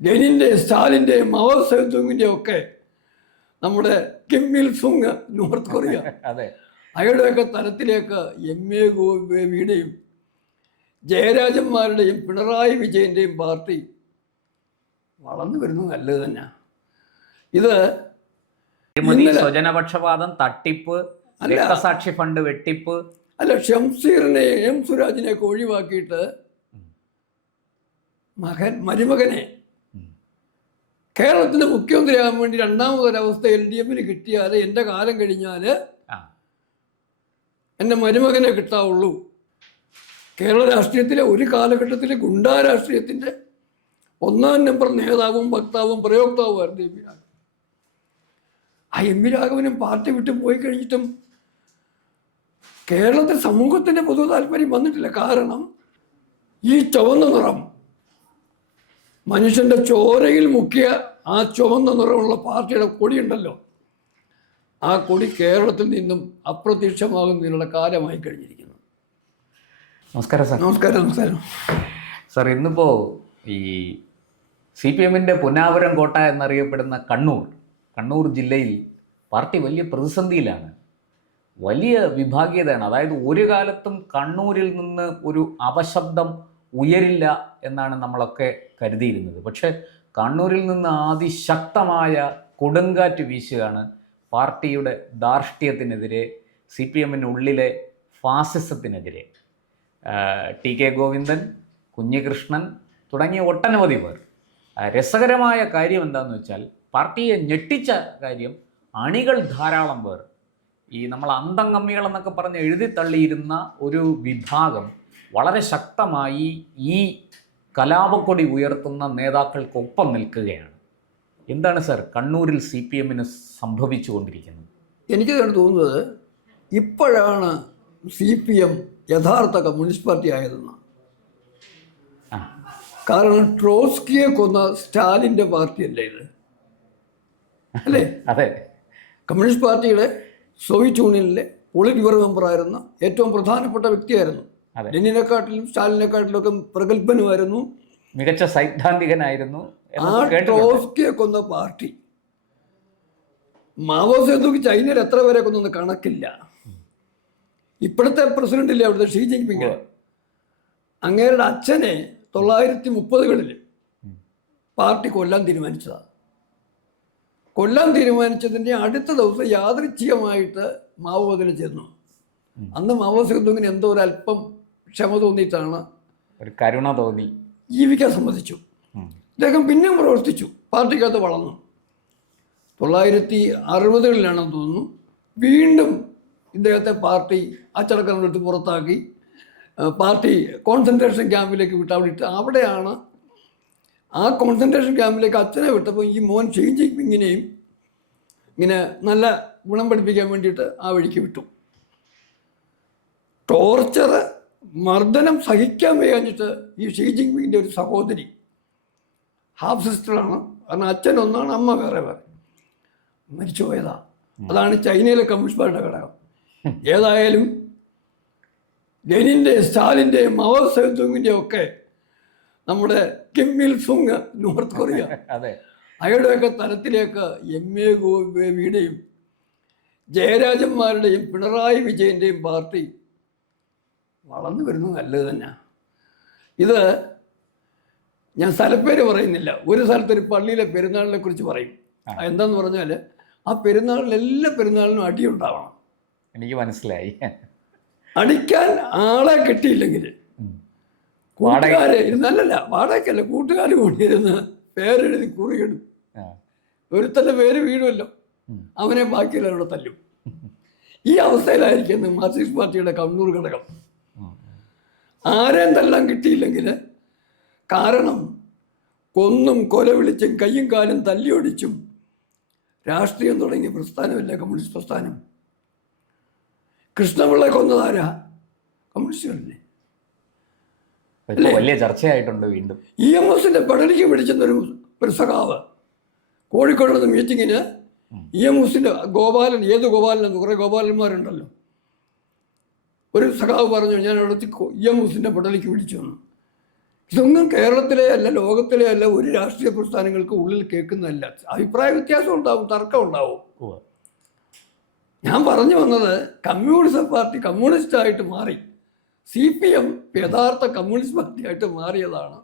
ലെനിൻ്റെ, സ്റ്റാലിൻ്റെ, Mao സേതുങ്ങിൻ്റെ ഒക്കെ നമ്മുടെ Kim ഇൽ സുങ് നോർത്ത് കൊറിയ, അതെ, അയാളുടെയൊക്കെ തലത്തിലേക്ക് MA ഗോപിയുടെയും ജയരാജന്മാരുടെയും പിണറായി വിജയൻ്റെയും പാർട്ടി വളർന്നു വരുന്നത് നല്ലത് തന്നെ. ഇത് സ്വജനപക്ഷപാതം, തട്ടിപ്പ്, രക്തസാക്ഷി ഫണ്ട് വെട്ടിപ്പ് അല്ല, ഷംസീറിനെ M സുരാജിനെയൊക്കെ ഒഴിവാക്കിയിട്ട് മരുമകനെ കേരളത്തിൻ്റെ മുഖ്യമന്ത്രിയാകാൻ വേണ്ടി രണ്ടാമതൊരവസ്ഥ LDFന് കിട്ടിയാൽ എൻ്റെ കാലം കഴിഞ്ഞാൽ എൻ്റെ മരുമകനെ കിട്ടാവുള്ളൂ. കേരള രാഷ്ട്രീയത്തിലെ ഒരു കാലഘട്ടത്തിലെ ഗുണ്ടാ രാഷ്ട്രീയത്തിൻ്റെ 1-ാം നമ്പർ നേതാവും വക്താവും പ്രയോക്താവുമായിരുന്നു എം വി രാഘവൻ. ആ എം വി രാഘവനും പാർട്ടി വിട്ട് പോയി കഴിഞ്ഞിട്ടും കേരളത്തിൽ സമൂഹത്തിൻ്റെ പൊതു താല്പര്യം വന്നിട്ടില്ല. കാരണം ഈ ചുവന്ന നിറം, മനുഷ്യൻ്റെ ചോരയിൽ മുക്കിയ ആ ചുവന്ന നിറമുള്ള പാർട്ടിയുടെ കൊടിയുണ്ടല്ലോ, ആ കൊടി കേരളത്തിൽ നിന്നും അപ്രത്യക്ഷമാകുന്നതിനുള്ള കാലമായി കഴിഞ്ഞിരിക്കുന്നു. നമസ്കാരം സാർ. നമസ്കാരം. സാർ, ഇന്നിപ്പോൾ ഈ CPMൻ്റെ പുന്നാപുരം കോട്ട എന്നറിയപ്പെടുന്ന കണ്ണൂർ ജില്ലയിൽ പാർട്ടി വലിയ പ്രതിസന്ധിയിലാണ്. വലിയ വിഭാഗീയതയാണ്. അതായത് ഒരു കാലത്തും കണ്ണൂരിൽ നിന്ന് ഒരു അപശബ്ദം ഉയരില്ല എന്നാണ് നമ്മളൊക്കെ കരുതിയിരുന്നത്. പക്ഷേ കണ്ണൂരിൽ നിന്ന് അതിശക്തമായ കൊടുങ്കാറ്റ് വീശുകയാണ്. പാർട്ടിയുടെ ധാർഷ്ട്യത്തിനെതിരെ, CPMനുള്ളിലെ ഫാസിസത്തിനെതിരെ. TK ഗോവിന്ദൻ, കുഞ്ഞികൃഷ്ണൻ തുടങ്ങിയ ഒട്ടനവധി പേർ. രസകരമായ കാര്യം എന്താണെന്ന് വെച്ചാൽ, പാർട്ടിയെ ഞെട്ടിച്ച കാര്യം, അണികൾ ധാരാളം പേർ, ഈ നമ്മൾ അന്തംകമ്മികൾ എന്നൊക്കെ പറഞ്ഞ് എഴുതി തള്ളിയിരുന്ന ഒരു വിഭാഗം വളരെ ശക്തമായി ഈ കലാപക്കൊടി ഉയർത്തുന്ന നേതാക്കൾക്കൊപ്പം നിൽക്കുകയാണ്. എന്താണ് സാർ കണ്ണൂരിൽ CPMന് സംഭവിച്ചുകൊണ്ടിരിക്കുന്നത്? എനിക്ക് തോന്നുന്നത് ഇപ്പോഴാണ് CPM യഥാർത്ഥ കമ്മ്യൂണിസ്റ്റ് പാർട്ടി ആയതെന്ന്. കാരണം ട്രോട്സ്കിയെ കൊന്ന സ്റ്റാലിൻ്റെ പാർട്ടിയല്ലേ ഇത്, അല്ലേ? അതെ. കമ്മ്യൂണിസ്റ്റ് പാർട്ടിയുടെ സോവിയറ്റ് യൂണിയനിലെ പോളിറ്റ് ബ്യൂറോ മെമ്പറായിരുന്ന ഏറ്റവും പ്രധാനപ്പെട്ട വ്യക്തിയായിരുന്നു. ലെനിനെക്കാട്ടിലും സ്റ്റാലിനെക്കാട്ടിലും ഒക്കെ പ്രഗത്ഭനുമായിരുന്നു, മികച്ച സൈദ്ധാന്തികനായിരുന്നു. ആ ട്രോട്സ്കിയെ കൊന്ന പാർട്ടി മാവോ സേതുങ് ചൈനയിൽ എത്ര പേരെ കൊന്നൊന്നും കണക്കില്ല. ഇപ്പോഴത്തെ പ്രസിഡന്റില്ലേ അവിടുത്തെ ഷീ ജിൻപിങ്, അങ്ങേരുടെ അച്ഛനെ 1930കളിൽ പാർട്ടി കൊല്ലാൻ തീരുമാനിച്ചതാണ്. കൊല്ലാൻ തീരുമാനിച്ചതിൻ്റെ അടുത്ത ദിവസം യാദൃച്ഛികമായിട്ട് മാവോ അതിൽ ചെന്നു. അന്ന് മാവോ സേതുങ്ങിന് എന്തോ ഒരു അല്പം ക്ഷമ തോന്നിയിട്ടാണ്, ഒരു കരുണ തോന്നി, ജീവിക്കാൻ സമ്മതിച്ചു. അദ്ദേഹം പിന്നെയും പ്രവർത്തിച്ചു, പാർട്ടിക്കകത്ത് വളർന്നു. 1960കളിലാണെന്ന് തോന്നുന്നു വീണ്ടും ഇദ്ദേഹത്തെ പാർട്ടി അച്ചടക്കമെടുത്ത് പുറത്താക്കി പാർട്ടി കോൺസെൻട്രേഷൻ ക്യാമ്പിലേക്ക് വിട്ട് അവിടെ ഇട്ട്, അവിടെയാണ് ആ കോൺസെൻട്രേഷൻ ക്യാമ്പിലേക്ക് അച്ഛനെ വിട്ടപ്പോൾ ഈ മോൻ ഷീ ജിൻപിങ്ങിനെയും ഇങ്ങനെ നല്ല ഗുണം പഠിപ്പിക്കാൻ വേണ്ടിയിട്ട് ആ വഴിക്ക് വിട്ടു. ടോർച്ചർ, മർദ്ദനം സഹിക്കാൻ വയ്യാഞ്ഞിട്ട് ഈ ഷീ ജിൻപിങ്ങിൻ്റെ ഒരു സഹോദരി, ഹാഫ് സിസ്റ്ററാണ്, കാരണം അച്ഛൻ ഒന്നാണ്, അമ്മ വേറെ മരിച്ചു പോയതാ. അതാണ് ചൈനയിലെ കമ്മ്യൂണിസ്റ്റ് പാർട്ടിയുടെ ഘടകം. ഏതായാലും ലെനിൻ്റെ, സ്റ്റാലിൻ്റെ, മാവോ സേതുങ്ങിൻ്റെ ഒക്കെ നമ്മുടെ കിം ഇൽ സുങ് നോർത്ത് കൊറിയ, അയാളുടെയൊക്കെ തലത്തിലേക്ക് MA ഗോപിയുടെയും ജയരാജന്മാരുടെയും പിണറായി വിജയൻ്റെയും പാർട്ടി വളർന്നു വരുന്നത് നല്ലത് തന്നെ. ഇത് ഞാൻ സ്ഥലപ്പേര് പറയുന്നില്ല. ഒരു സ്ഥലത്തൊരു പള്ളിയിലെ പെരുന്നാളിനെ കുറിച്ച് പറയും. എന്താന്ന് പറഞ്ഞാൽ, ആ പെരുന്നാളിൽ എല്ലാ പെരുന്നാളിനും അടിയുണ്ടാവണം. എനിക്ക് മനസ്സിലായി. അടിക്കാൻ ആളെ കിട്ടിയില്ലെങ്കിൽ കൂട്ടുകാരെ ഇരുന്നല്ല, വാടകയ്ക്കല്ല, കൂട്ടുകാർ കൊണ്ടിരുന്ന് പേരെഴുതി കുറിയിടും. ഒരുത്തൻ്റെ പേര് വീഴുമല്ലോ, അവനെ ബാക്കിയുള്ളവരോട് തല്ലും. ഈ അവസ്ഥയിലായിരിക്കുന്നു മാർക്സിസ്റ്റ് പാർട്ടിയുടെ കണ്ണൂർ ഘടകം. ആരെയും തല്ലാൻ കിട്ടിയില്ലെങ്കിൽ, കാരണം കൊന്നും കൊല വിളിച്ചും കയ്യും കാലും തല്ലിയൊടിച്ചും രാഷ്ട്രീയം തുടങ്ങിയ പ്രസ്ഥാനമല്ല കമ്മ്യൂണിസ്റ്റ് പ്രസ്ഥാനം. കൃഷ്ണപിള്ള കൊന്നതാരാ? കമ്മ്യൂണിസ്റ്റുകളല്ലേ? വലിയ ചർച്ചയായിട്ടുണ്ട് വീണ്ടും. EMSന്റെ പടലിക്ക് പിടിച്ചെന്നൊരു സഖാവ് കോഴിക്കോട് മീറ്റിങ്ങിന് EMSന്റെ ഗോപാലൻ, ഏത് ഗോപാലൻ, കുറേ ഗോപാലന്മാരുണ്ടല്ലോ, ഒരു സഖാവ് പറഞ്ഞു, ഞാൻ അവിടെ EMSന്റെ പടലിക്ക് പിടിച്ചു വന്നു. ഇതൊന്നും കേരളത്തിലെ അല്ല, ലോകത്തിലെ അല്ല, ഒരു രാഷ്ട്രീയ പ്രസ്ഥാനങ്ങൾക്ക് ഉള്ളിൽ കേൾക്കുന്നതല്ല. അഭിപ്രായ വ്യത്യാസം ഉണ്ടാവും, തർക്കം ഉണ്ടാവും. ഞാൻ പറഞ്ഞു വന്നത്, കമ്മ്യൂണിസ്റ്റ് പാർട്ടി കമ്മ്യൂണിസ്റ്റായിട്ട് മാറി, CPM യഥാർത്ഥ കമ്മ്യൂണിസ്റ്റ് പാർട്ടിയായിട്ട് മാറിയതാണ്.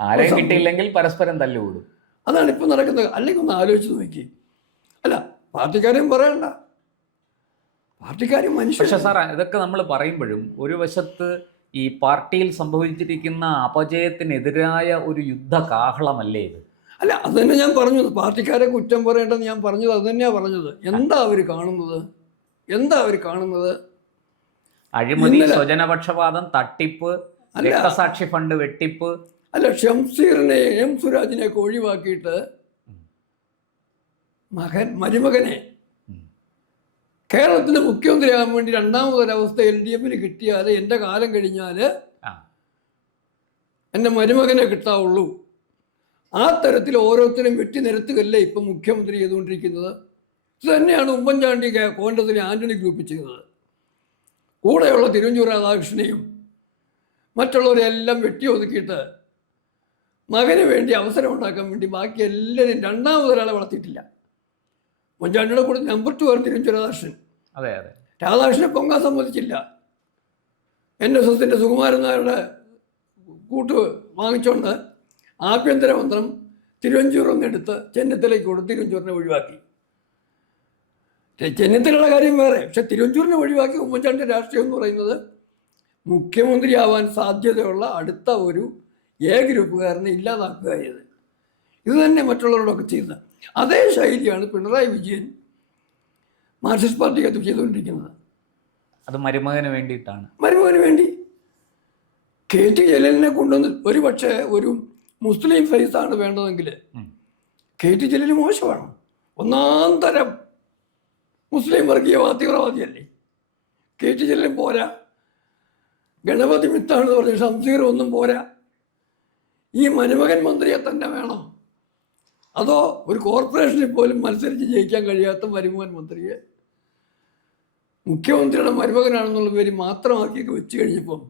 ആരെയും കിട്ടിയില്ലെങ്കിൽ പരസ്പരം തല്ലുകൂടും. അതാണ് ഇപ്പം നടക്കുന്നത്. അല്ലെങ്കിൽ ഒന്ന് ആലോചിച്ച് നോക്കി. അല്ല, പാർട്ടിക്കാരെയും പറയണ്ട, പാർട്ടിക്കാരും മനുഷ്യർ. പക്ഷെ സാർ, ഇതൊക്കെ നമ്മൾ പറയുമ്പോഴും ഒരു വശത്ത് ഈ പാർട്ടിയിൽ സംഭവിച്ചിരിക്കുന്ന അപജയത്തിനെതിരായ ഒരു യുദ്ധ കാഹളമല്ലേ ഇത്? അല്ല, അത് തന്നെ ഞാൻ പറഞ്ഞത്. പാർട്ടിക്കാരെ കുറ്റം പറയേണ്ടെന്ന് ഞാൻ പറഞ്ഞത് അത് തന്നെയാണ് പറഞ്ഞത്. എന്താ അവർ കാണുന്നത്? എന്താ അവർ കാണുന്നത്? അഴിമതി, സ്വജനപക്ഷപാതം, തട്ടിപ്പ്, രക്തസാക്ഷി ഫണ്ട് വെട്ടിപ്പ്. അല്ല, ഷംസീറിനെ, M സുരാജിനെയൊക്കെ ഒഴിവാക്കിയിട്ട് മരുമകനെ കേരളത്തിന് മുഖ്യമന്ത്രിയാകാൻ വേണ്ടി രണ്ടാമതൊരവസ്ഥ LDFന് കിട്ടിയാൽ, എൻ്റെ കാലം കഴിഞ്ഞാൽ എൻ്റെ മരുമകനെ കിട്ടാവുള്ളൂ. ആ തരത്തിൽ ഓരോരുത്തരും വെട്ടി നിരത്തുകയല്ലേ ഇപ്പം മുഖ്യമന്ത്രി ചെയ്തുകൊണ്ടിരിക്കുന്നത്. ഇത് തന്നെയാണ് ഉമ്മൻചാണ്ടി കോൺഗ്രസിലെ ആന്റണി ഗ്രൂപ്പ് ചെയ്തത്. കൂടെയുള്ള തിരുവഞ്ചൂർ രാധാകൃഷ്ണനെയും മറ്റുള്ളവരെല്ലാം വെട്ടി ഒതുക്കിയിട്ട് മകന് വേണ്ടി അവസരം ഉണ്ടാക്കാൻ വേണ്ടി ബാക്കി എല്ലാവരും രണ്ടാമതൊരാളെ വളർത്തിയിട്ടില്ല. ഉമ്മൻചാണ്ടിയുടെ കൂടെ നമ്പർ 2 ആയിരുന്നു തിരുവഞ്ചൂർ രാധാകൃഷ്ണൻ. അതെ അതെ. രാധാകൃഷ്ണനെ പൊങ്ങാൻ സമ്മതിച്ചില്ല. NSSൻ്റെ സുകുമാരൻ നായരുടെ കൂട്ട് വാങ്ങിച്ചുകൊണ്ട് ആഭ്യന്തരമന്ത്രം തിരുവഞ്ചൂരൊന്നെടുത്ത് ചെന്നിത്തലയ്ക്ക് കൊടുത്ത് തിരുവഞ്ചൂരിനെ ഒഴിവാക്കി. ചെന്നിത്തലയുടെ കാര്യം വേറെ. പക്ഷെ തിരുവഞ്ചൂരിനെ ഒഴിവാക്കി ഉമ്മൻചാണ്ടി രാഷ്ട്രീയം എന്ന് പറയുന്നത് മുഖ്യമന്ത്രിയാവാൻ സാധ്യതയുള്ള അടുത്ത ഒരു ഗ്രൂപ്പുകാരനെ ഇല്ലാതാക്കുക ചെയ്ത്. ഇത് തന്നെ മറ്റുള്ളവരോടൊക്കെ ചെയ്യുന്നത്. അതേ ശൈലിയാണ് പിണറായി വിജയൻ മാർക്സിസ്റ്റ് പാർട്ടിക്കകത്ത് ചെയ്തുകൊണ്ടിരിക്കുന്നത്. അത് മരുമകന് വേണ്ടിയിട്ടാണ്. മരുമകന് വേണ്ടി KT ജലീലിനെ കൊണ്ടുവന്ന്, ഒരു പക്ഷേ ഒരു മുസ്ലിം ഫേസാണ് വേണ്ടതെങ്കിൽ KT ജലീൽ മോശമാണ്. ഒന്നാം തരം മുസ്ലിം വർഗീയവാദ തീവ്രവാദിയല്ലേ. KT ജലീലും പോരാ. ഗണപതി മിത്താണെന്ന് പറഞ്ഞ ഷംസീർ ഒന്നും പോരാ. ഈ മരുമകൻ മന്ത്രിയെ തന്നെ വേണം. അതോ ഒരു കോർപ്പറേഷനിൽ പോലും മത്സരിച്ച് ജയിക്കാൻ കഴിയാത്ത മരുമകൻ മന്ത്രിയെ മുഖ്യമന്ത്രിയുടെ മരുമകനാണെന്നുള്ള പേര് മാത്രമാക്കിയൊക്കെ വെച്ച് കഴിഞ്ഞപ്പം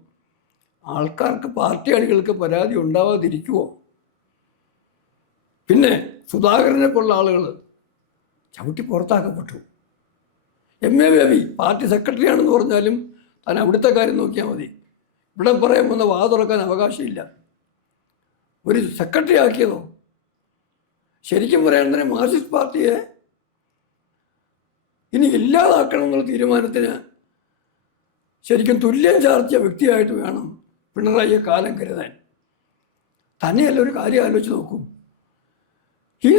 ആൾക്കാർക്ക്, പാർട്ടി അണികൾക്ക് പരാതി ഉണ്ടാവാതിരിക്കുമോ? പിന്നെ സുധാകരനെ പോലുള്ള ആളുകൾ ചവിട്ടി പുറത്താക്കപ്പെട്ടു. MA ബേബി പാർട്ടി സെക്രട്ടറിയാണെന്ന് പറഞ്ഞാലും താൻ അവിടുത്തെ കാര്യം നോക്കിയാൽ മതി. ഇവിടെ പറയാൻ വന്ന വാ തുറക്കാൻ അവകാശമില്ല. ഒരു സെക്രട്ടറി ആക്കിയതോ? ശരിക്കും പറയുകയാണെങ്കിൽ മാർക്സിസ്റ്റ് പാർട്ടിയെ ഇനി ഇല്ലാതാക്കണം എന്നുള്ള തീരുമാനത്തിന് ശരിക്കും തുല്യം ചാർത്തിയ വ്യക്തിയായിട്ട് വേണം പിണറായിയെ കാലം കരുതാൻ. തന്നെയല്ല, ഒരു കാര്യം ആലോചിച്ച് നോക്കും. ഈ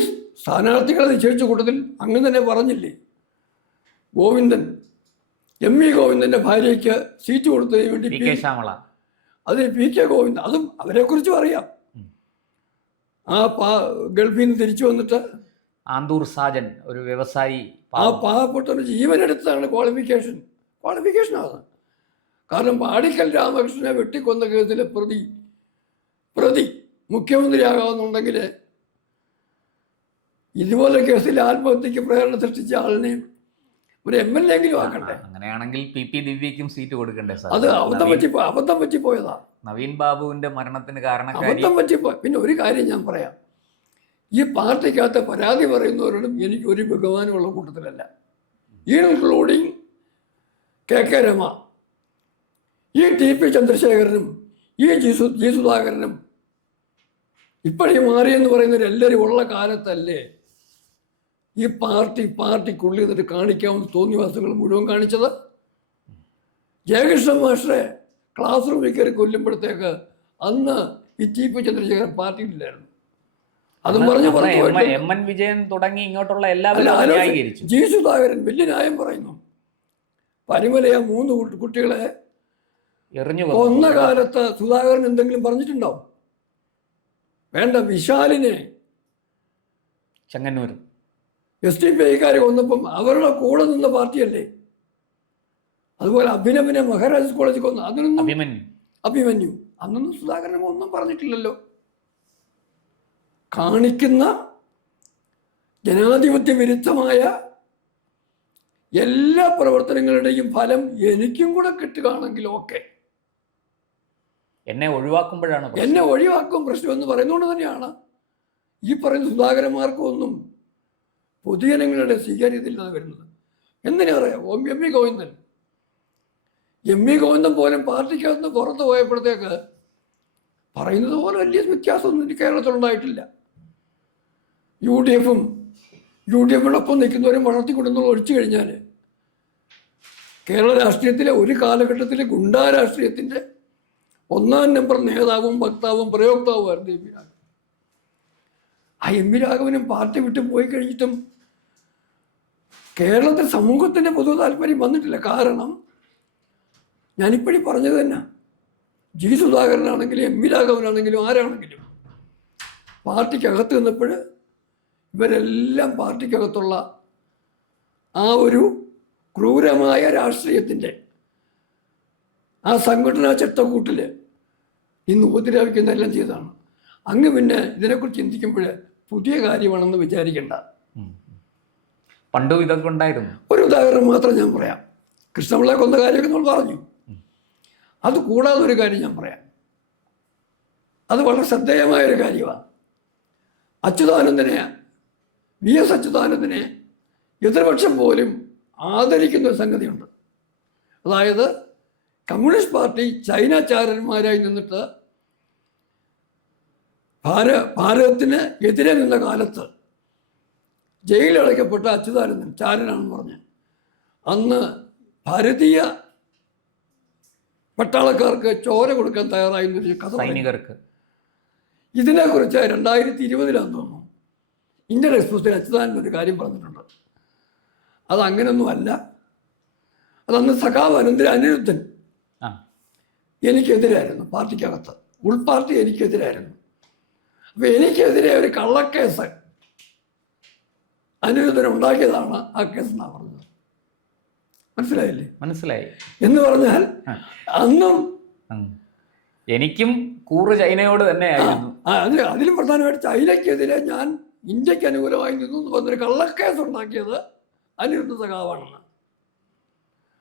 സ്ഥാനാർത്ഥികളെ നിശ്ചയിച്ച കൂട്ടത്തിൽ അങ്ങനെ തന്നെ പറഞ്ഞില്ലേ, ഗോവിന്ദൻ, ME ഗോവിന്ദൻ്റെ ഭാര്യയ്ക്ക് സീറ്റ് കൊടുത്തതിന് വേണ്ടി അത് PK ഗോവിന്ദൻ, അതും അവരെക്കുറിച്ചും അറിയാം. ആ ഗൾഫിൽ നിന്ന് തിരിച്ചു വന്നിട്ട് ആന്തൂർ സാജൻ, ഒരു വ്യവസായി, ആ പാവപ്പെട്ട ഒരു ജീവനെടുത്താണ് ക്വാളിഫിക്കേഷനാണ്. കാരണം പാടിക്കൽ രാമകൃഷ്ണനെ വെട്ടിക്കൊന്ന കേസിലെ പ്രതി മുഖ്യമന്ത്രിയാകാമെന്നുണ്ടെങ്കിൽ ഇതുപോലെ കേസിൽ ആത്മഹത്യക്ക് പ്രേരണ സൃഷ്ടിച്ച ആളിനെയും ഒരു MLA എങ്കിലും ആക്കണ്ടേ? അങ്ങനെയാണെങ്കിൽ PP ദിവ്യയ്ക്കും സീറ്റ് കൊടുക്കണ്ടേ സാർ? അത് അബദ്ധം പറ്റിപ്പോയതാ. നവീൻ ബാബുവിന്റെ മരണത്തിന് കാരണം അബദ്ധം പറ്റിപ്പോയി. പിന്നെ ഒരു കാര്യം ഞാൻ പറയാം, ഈ പാർട്ടിക്കകത്ത് പരാതി പറയുന്നവരോടും എനിക്ക് ഒരു ബഹുമാനമുള്ള കൂട്ടത്തിലല്ല, ഇൻക്ലൂഡിങ് KK രമ, ഈ TP ചന്ദ്രശേഖരനും ഈ ജി സുധാകരനും ഇപ്പോഴീ മാറിയെന്ന് പറയുന്നവരെല്ലാവരും ഉള്ള കാലത്തല്ലേ ഈ പാർട്ടിക്കുള്ളിൽ നിന്നിട്ട് കാണിക്കാവുന്ന തോന്നിവാസങ്ങൾ മുഴുവൻ കാണിച്ചത്? ജയകൃഷ്ണൻ മാസ്റ്ററെ ക്ലാസ് റൂമിൽ കയറി കൊല്ലുമ്പോഴത്തേക്ക് അന്ന് ഈ TP ചന്ദ്രശേഖരൻ പാർട്ടിയിലില്ലായിരുന്നു. അതും പറഞ്ഞ് MN വിജയൻ തുടങ്ങി ഇങ്ങോട്ടുള്ള എല്ലാവരും ജി സുധാകരൻ വലിയ ന്യായം പറയുന്നു. പരിമലയ 3 കുട്ടികളെ കൊന്ന കാലത്ത് സുധാകരൻ എന്തെങ്കിലും പറഞ്ഞിട്ടുണ്ടാവും? വേണ്ട. വിശാലിനെ ചെങ്ങന്നൂർ SDPIക്കാരെ കൊന്നപ്പം അവരുടെ കൂടെ നിന്ന പാർട്ടിയല്ലേ. അതുപോലെ അഭിനവിനെ മഹാരാജാസ് കോളേജിൽ കൊന്നു, അതിനൊന്നും അഭിമന്യു അന്നൊന്നും സുധാകരൻ ഒന്നും പറഞ്ഞിട്ടില്ലല്ലോ. കാണിക്കുന്ന ജനാധിപത്യ വിരുദ്ധമായ എല്ലാ പ്രവർത്തനങ്ങളുടെയും ഫലം എനിക്കും കൂടെ കിട്ടുകയാണെങ്കിൽ ഓക്കെ. എന്നെ ഒഴിവാക്കുമ്പോഴാണ് പ്രശ്നം. എന്നെ ഒഴിവാക്കും പ്രശ്നം എന്ന് പറയുന്നതുകൊണ്ട് തന്നെയാണ് ഈ പറയുന്ന സുധാകരന്മാർക്കും ഒന്നും പൊതുജനങ്ങളുടെ സ്വീകാര്യതയില്ലാതെ വരുന്നത്. എന്തിനറിയാം, എം വി ഗോവിന്ദൻ പോലും പാർട്ടിക്കകത്ത് പുറത്ത് പോയപ്പോഴത്തേക്ക് പറയുന്നത് പോലെ വലിയ വ്യത്യാസമൊന്നും കേരളത്തിലുണ്ടായിട്ടില്ല. യു ഡി എഫിനൊപ്പം നിൽക്കുന്നവരും വളർത്തിക്കൊണ്ടെന്നുള്ള ഒഴിച്ചു കഴിഞ്ഞാൽ കേരള രാഷ്ട്രീയത്തിലെ ഒരു കാലഘട്ടത്തിലെ ഗുണ്ടാ രാഷ്ട്രീയത്തിൻ്റെ 1-ാം നമ്പർ നേതാവും വക്താവും പ്രയോക്താവുമായിരുന്നു എം വി രാഘവൻ. ആ എം വി രാഘവനും പാർട്ടി വിട്ട് പോയി കഴിഞ്ഞിട്ടും കേരളത്തിൽ സമൂഹത്തിൻ്റെ പൊതു താല്പര്യം വന്നിട്ടില്ല. കാരണം ഞാനിപ്പോഴും പറഞ്ഞത് തന്നെ, ജി സുധാകരനാണെങ്കിലും എം വി രാഘവനാണെങ്കിലും ആരാണെങ്കിലും പാർട്ടിക്കകത്ത് നിന്നപ്പോൾ ഇവരെല്ലാം പാർട്ടിക്കകത്തുള്ള ആ ഒരു ക്രൂരമായ രാഷ്ട്രീയത്തിൻ്റെ ആ സംഘടനാ ചട്ടക്കൂട്ടിൽ ഇന്ന് ഉപദ്രവിക്കുന്നതെല്ലാം ചെയ്തതാണ്. അങ്ങ് പിന്നെ ഇതിനെക്കുറിച്ച് ചിന്തിക്കുമ്പോൾ പുതിയ കാര്യമാണെന്ന് വിചാരിക്കേണ്ട. പണ്ടും ഇതൊക്കെ ഉണ്ടായിരുന്നു. ഒരു ഉദാഹരണം മാത്രം ഞാൻ പറയാം. കൃഷ്ണപിള്ളയെ കൊന്ന കാര്യമൊക്കെ നമ്മൾ പറഞ്ഞു. അത് കൂടാതെ ഒരു കാര്യം ഞാൻ പറയാം. അത് വളരെ ശ്രദ്ധേയമായൊരു കാര്യമാണ്. വി എസ് അച്യുതാനന്ദനെ എതിർപക്ഷം പോലും ആദരിക്കുന്ന ഒരു സംഗതിയുണ്ട്. അതായത് കമ്മ്യൂണിസ്റ്റ് പാർട്ടി ചൈനച്ചാരന്മാരായി നിന്നിട്ട് ഭാരതത്തിന് എതിരെ നിന്ന കാലത്ത് ജയിലടയ്ക്കപ്പെട്ട അച്യുതാനന്ദൻ ചാരനാണെന്ന് പറഞ്ഞ് അന്ന് ഭാരതീയ പട്ടാളക്കാർക്ക് ചോര കൊടുക്കാൻ തയ്യാറായി എന്നൊരു കഥ സൈനികർക്ക്. ഇതിനെക്കുറിച്ച് 2020 തോന്നുന്നു ഇന്ത്യൻ എക്സ്പ്രസിൽ അച്യുതാനന്ദൻ ഒരു കാര്യം പറഞ്ഞിട്ടുണ്ട്. അതങ്ങനൊന്നുമല്ല. അതന്ന് സഖാവ് അനിരുദ്ധൻ എനിക്കെതിരായിരുന്നു, പാർട്ടിക്കകത്ത് ഉൾപാർട്ടി എനിക്കെതിരായിരുന്നു. അപ്പോൾ എനിക്കെതിരെ ഒരു കള്ളക്കേസ് അനിരുദ്ധൻ ഉണ്ടാക്കിയതാണ് ആ കേസ് എന്നാണ് പറഞ്ഞത്. മനസ്സിലായില്ലേ? മനസ്സിലായി. എന്ന് പറഞ്ഞാൽ അന്നും എനിക്കും ചൈനയോട് തന്നെയായിരുന്നു. അതിലും പ്രധാനമായിട്ട് ചൈനയ്ക്കെതിരെ ഞാൻ ഇന്ത്യക്ക് അനുകൂലമായി നിന്നു എന്ന് പറഞ്ഞൊരു കള്ളക്കേസ് ഉണ്ടാക്കിയത് അനിരുദ്ധ സഖാവാണെന്ന്.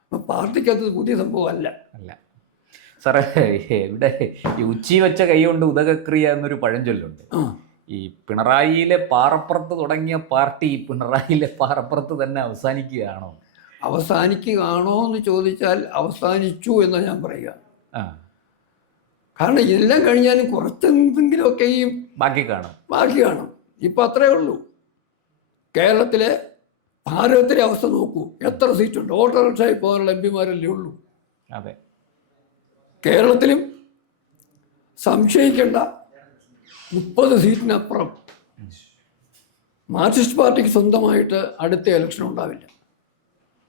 അപ്പം പാർട്ടിക്കകത്ത് പുതിയ സംഭവമല്ല. സാറേ, ഇവിടെ ഈ ഉച്ചി വെച്ച കൈ കൊണ്ട് ഉദകക്രിയ എന്നൊരു പഴഞ്ചൊല്ലുണ്ട്. ഈ പിണറായിയിലെ പാറപ്പുറത്ത് തുടങ്ങിയ പാർട്ടി പിണറായിയിലെ പാറപ്പുറത്ത് തന്നെ അവസാനിക്കുകയാണോ? അവസാനിക്കുകയാണോ എന്ന് ചോദിച്ചാൽ അവസാനിച്ചു എന്നാണ് ഞാൻ പറയുക. കാരണം ഇതെല്ലാം കഴിഞ്ഞാലും കുറച്ചെന്തെങ്കിലുമൊക്കെ ഈ ബാക്കി കാണും. ഇപ്പം അത്രയേ ഉള്ളൂ. കേരളത്തിലെ ഭാരതത്തിലെ അവസ്ഥ നോക്കൂ. എത്ര സീറ്റുണ്ട്? ഓട്ടോറിക്ഷയിൽ പോകാനുള്ള എം പിമാരല്ലേ ഉള്ളൂ. അതെ. കേരളത്തിലും സംശയിക്കേണ്ട 30 സീറ്റിനപ്പുറം മാർക്സിസ്റ്റ് പാർട്ടിക്ക് സ്വന്തമായിട്ട് അടുത്ത ഇലക്ഷൻ ഉണ്ടാവില്ല.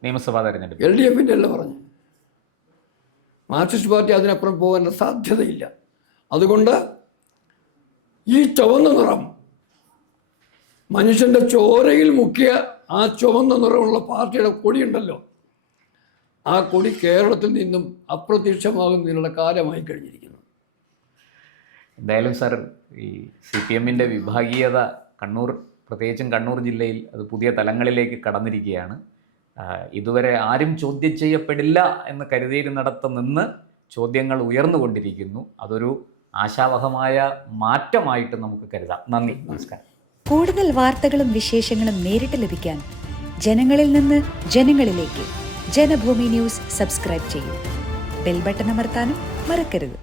നിയമസഭാ തെരഞ്ഞെടുപ്പ് LDFിൻ്റെ അല്ല പറഞ്ഞു. മാർക്സിസ്റ്റ് പാർട്ടി അതിനപ്പുറം പോകാനുള്ള സാധ്യതയില്ല. അതുകൊണ്ട് ഈ ചുവന്ന നിറം, മനുഷ്യൻ്റെ ചോരയിൽ മുക്കിയ ആ ചുവന്ന നിറമുള്ള പാർട്ടിയുടെ കൊടിയുണ്ടല്ലോ, ആ കൊടി കേരളത്തിൽ നിന്നും അപ്രത്യക്ഷമാകുന്നതിനുള്ള കാലമായി കഴിഞ്ഞിരിക്കുന്നു. എന്തായാലും സാർ, ഈ CPMൻ്റെ വിഭാഗീയത പ്രത്യേകിച്ചും കണ്ണൂർ ജില്ലയിൽ അത് പുതിയ തലങ്ങളിലേക്ക് കടന്നിരിക്കുകയാണ്. ഇതുവരെ ആരും ചോദ്യം ചെയ്യപ്പെടില്ല എന്ന് കരുതിയിരുന്നിടത്ത് നിന്ന് ചോദ്യങ്ങൾ ഉയർന്നുകൊണ്ടിരിക്കുന്നു. അതൊരു ആശാവഹമായ മാറ്റമായിട്ട് നമുക്ക് കരുതാം. നന്ദി, നമസ്കാരം. കൂടുതൽ വാർത്തകളും വിശേഷങ്ങളും നേരിട്ട് ലഭിക്കാൻ ജനങ്ങളിൽ നിന്ന് ജനങ്ങളിലേക്ക് ജനഭൂമി ന്യൂസ് സബ്സ്ക്രൈബ് ചെയ്യൂ. ബെൽ ബട്ടൺ അമർത്താനും മറക്കരുത്.